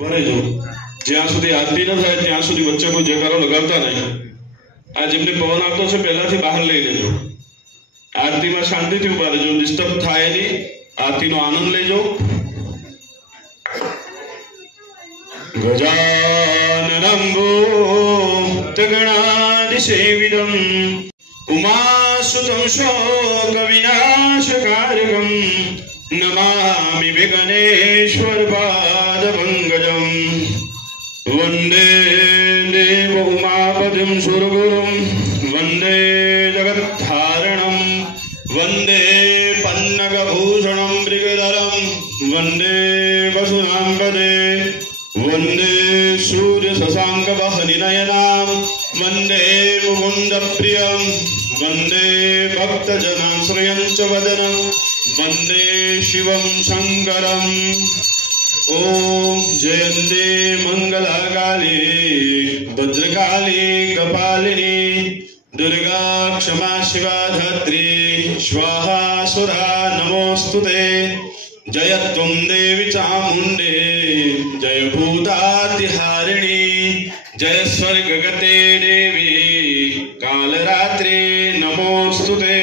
ભરે જો જ્યાં સુધી આરતી ન થાય ત્યાં સુધી વચ્ચે કોઈ જયકારો લગાવતા નહીં. આ જેમને પવન આપતો છે પહેલાથી બહાર લઈ લેજો. આરતીમાં શાંતિથી ઉભા રહેજો, ડિસ્ટર્બ થાય નહીં. આરતીનો આનંદ લેજો. ગજાનનં ભૂતગણાધિસેવિદં ઉમાસુतं શોકવિનાશકારકં નમામિ વિઘ્નેશ્વર પાદપંકજં. વંદે દેવ ઉમાપતિં સુરગુરું વંદે જગદ્ધારણં વંદે પન્નગભૂષણં મૃગધરં વંદે વસુનાંગદે વંદે સૂર્ય શશાંક વહનિનયનાં વંદે મુકુંદ પ્રિયં વંદે ભક્તજનાશ્રયં ચ વદनं વંદે શિવં શંકરં. ઓમ જયંતે મંગલાકાલી ભદ્રકાલી કપાલિની દુર્ગા ક્ષમા શિવા ધાત્રી સ્વાહા સુરા નમોસ્તુતે. જય ત્વં દેવી ચામુંડે જય ભૂતાતિહારિણી જય સ્વર્ગગતે દેવી કાલરાત્રે નમોસ્તુતે.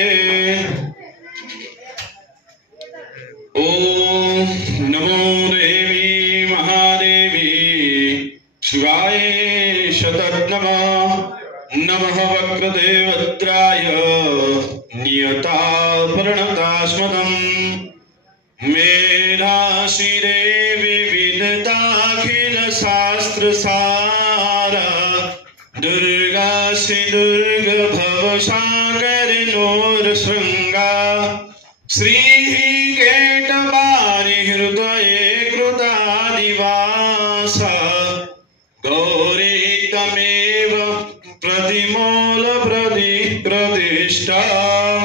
ઓમ નમો દેવી મહાદેવી શિવાય શતનમઃ. નમઃ વક્રદેવદ્રાય નિયતાભરણતાસ્મદં મેધાશિરે વિવિધતાખિલ શાસ્ત્ર સારા દુર્ગાશ્રી દુર્ગ ભવ સાગર નોર શૃંગા શ્રી કેટબારી હૃદયે કૃતાદિવાસા ગૌરી તમેવ પ્રતિમૂલ પ્રતિષ્ઠા.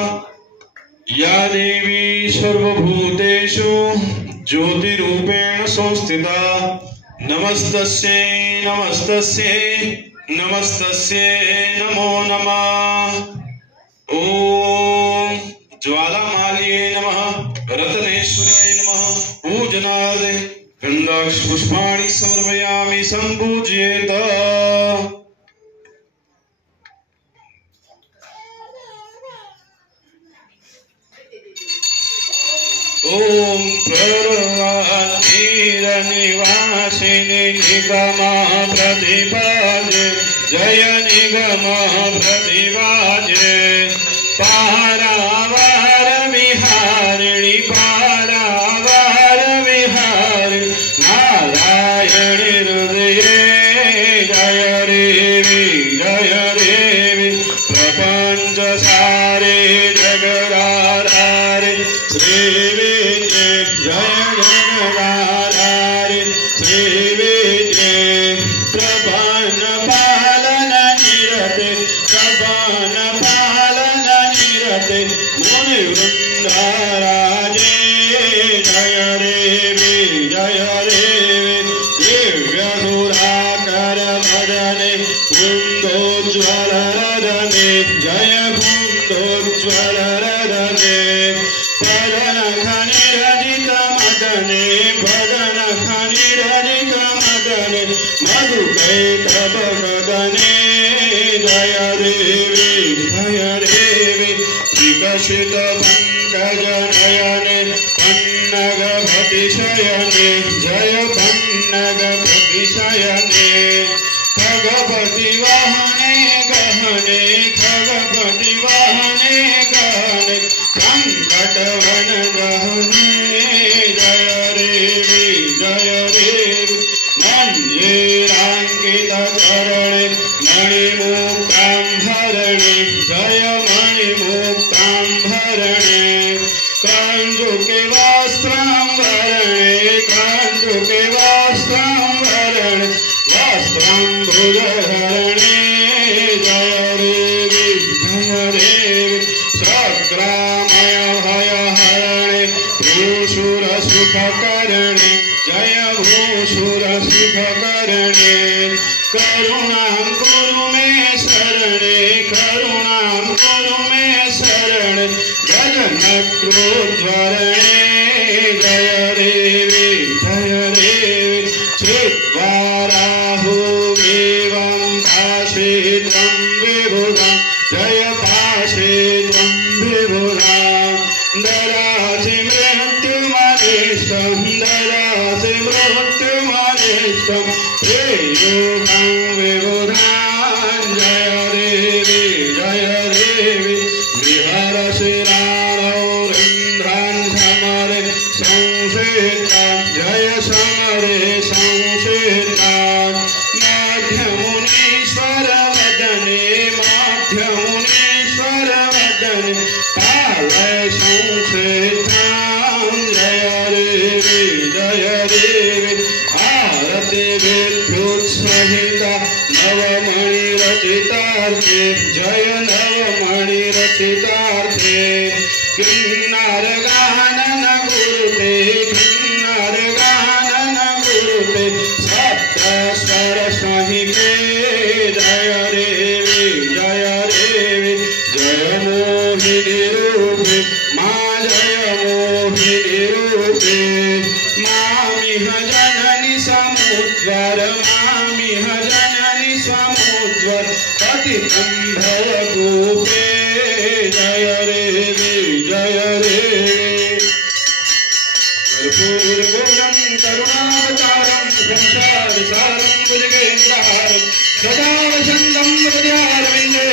યા દેવી સર્વભૂતેષુ જ્યોતિરૂપેણ સંસ્થિતા નમસ્તસ્યૈ નમસ્તસ્યૈ નમસ્તસ્યૈ નમો નમઃ. ઓમ જ્વાલામાલ્યે નમઃ રત્નેશ્વર્યે નમઃ. પૂજનાર્થે ગંધાક્ષ પુષ્પાણિ સમર્પયામિ સંપૂજ્યેત. ઓમ પ્રવાચીરનિવાસિની નિગમા પ્રતિપાદ્ય જય નિગમા પ્રતિપાદ્ય પારાવાર વિહારિણી પારાવાર વિહારી નારાયણી હૃદયે જય દેવી પ્રપંચ સારે જગદાધારે શ્રી जय देवी वाराहुमेवं पाशे त्वं विभुधा जय पाशे त्वं विभुधा ददासि मृत्युमनिष्टं ददासि मृत्युमनिष्टं श्रेयोगं विबुधां जय देवी विहरसि राणौ रन्ध्रान् समरे संसेतान् जय समरे संसेतान् माध्यमुनीश्वर वदने कालय संसेतां जय देवी आरति विद्युत्सहिता नवमणिरचितार्थे जय नवमणिरचितार्थे किन्नरगानन गुरुते सप्तस्वर सहिते जय देवी जय मोहिनी रूपे मां जय मोहिनी रूपे मामिह जननी समुद्वर पतितं भवकूपे जय देवी कर्पूरगौरं करुणावतारं संसारसारं भुजगेन्द्रहारं सदा वसन्तं हृदयारविन्दे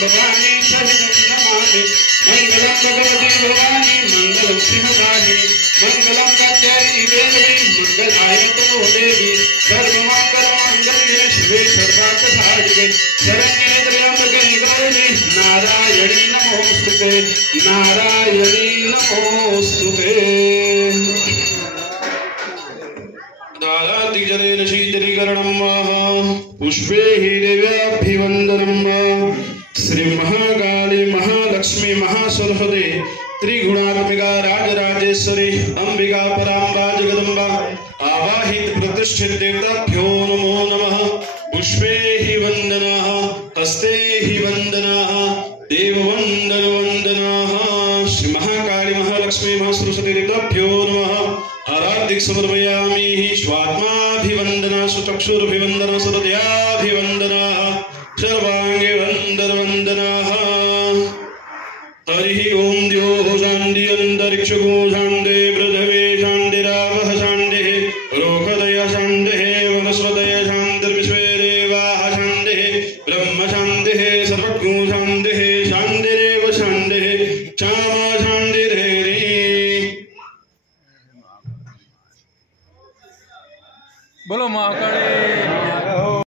भवानी सहितं नमामि मङ्गलं भगवती भवानी मङ्गलं शिवदायिनी मङ्गलं कात्यायनी देवी मङ्गलाय तनो देवी सर्वमङ्गलं मङ्गल्ये शिवे सर्वार्थसाधिके शरण्ये त्र्यम्बके गौरी नारायणी नमोस्तुते दारातिजलेन शीतलीकरणं पुष्पे हि देव्याभिवन्दनं श्री महाकाली महालक्ष्मी महासरस्वती त्रिगुणात्मिका राजराजेश्वरी अंबिका पराम्बा जगदम्बा आवाहित प्रतिष्ठित देवताभ्यो नमो नमः पुष्पे हि वन्दनाः हस्ते हि वन्दनाः देववन्दन वन्दनाः श्री महाकाली महालक्ष्मी महासरस्वती देवताभ्यो नमः आराधिक समर्पयामि स्वात्माभिवन्दना सुचक्षुरभिवन्दना सदयाभिवन्दना सर्वांगे वन्दनाः हरि ओम द्योः शान्ति अन्तरिक्षगो शान्ति पृथिवी शान्तिरावः शान्तिः रोगदय शान्तिः वनस्पतय शान्तिर्विश्वे देवाः शान्तिः ब्रह्म शान्तिः सर्वज्ञो शान्तिः शान्तिरेव शान्तिः क्षमा शान्तिरेरि बोलो महाकाली।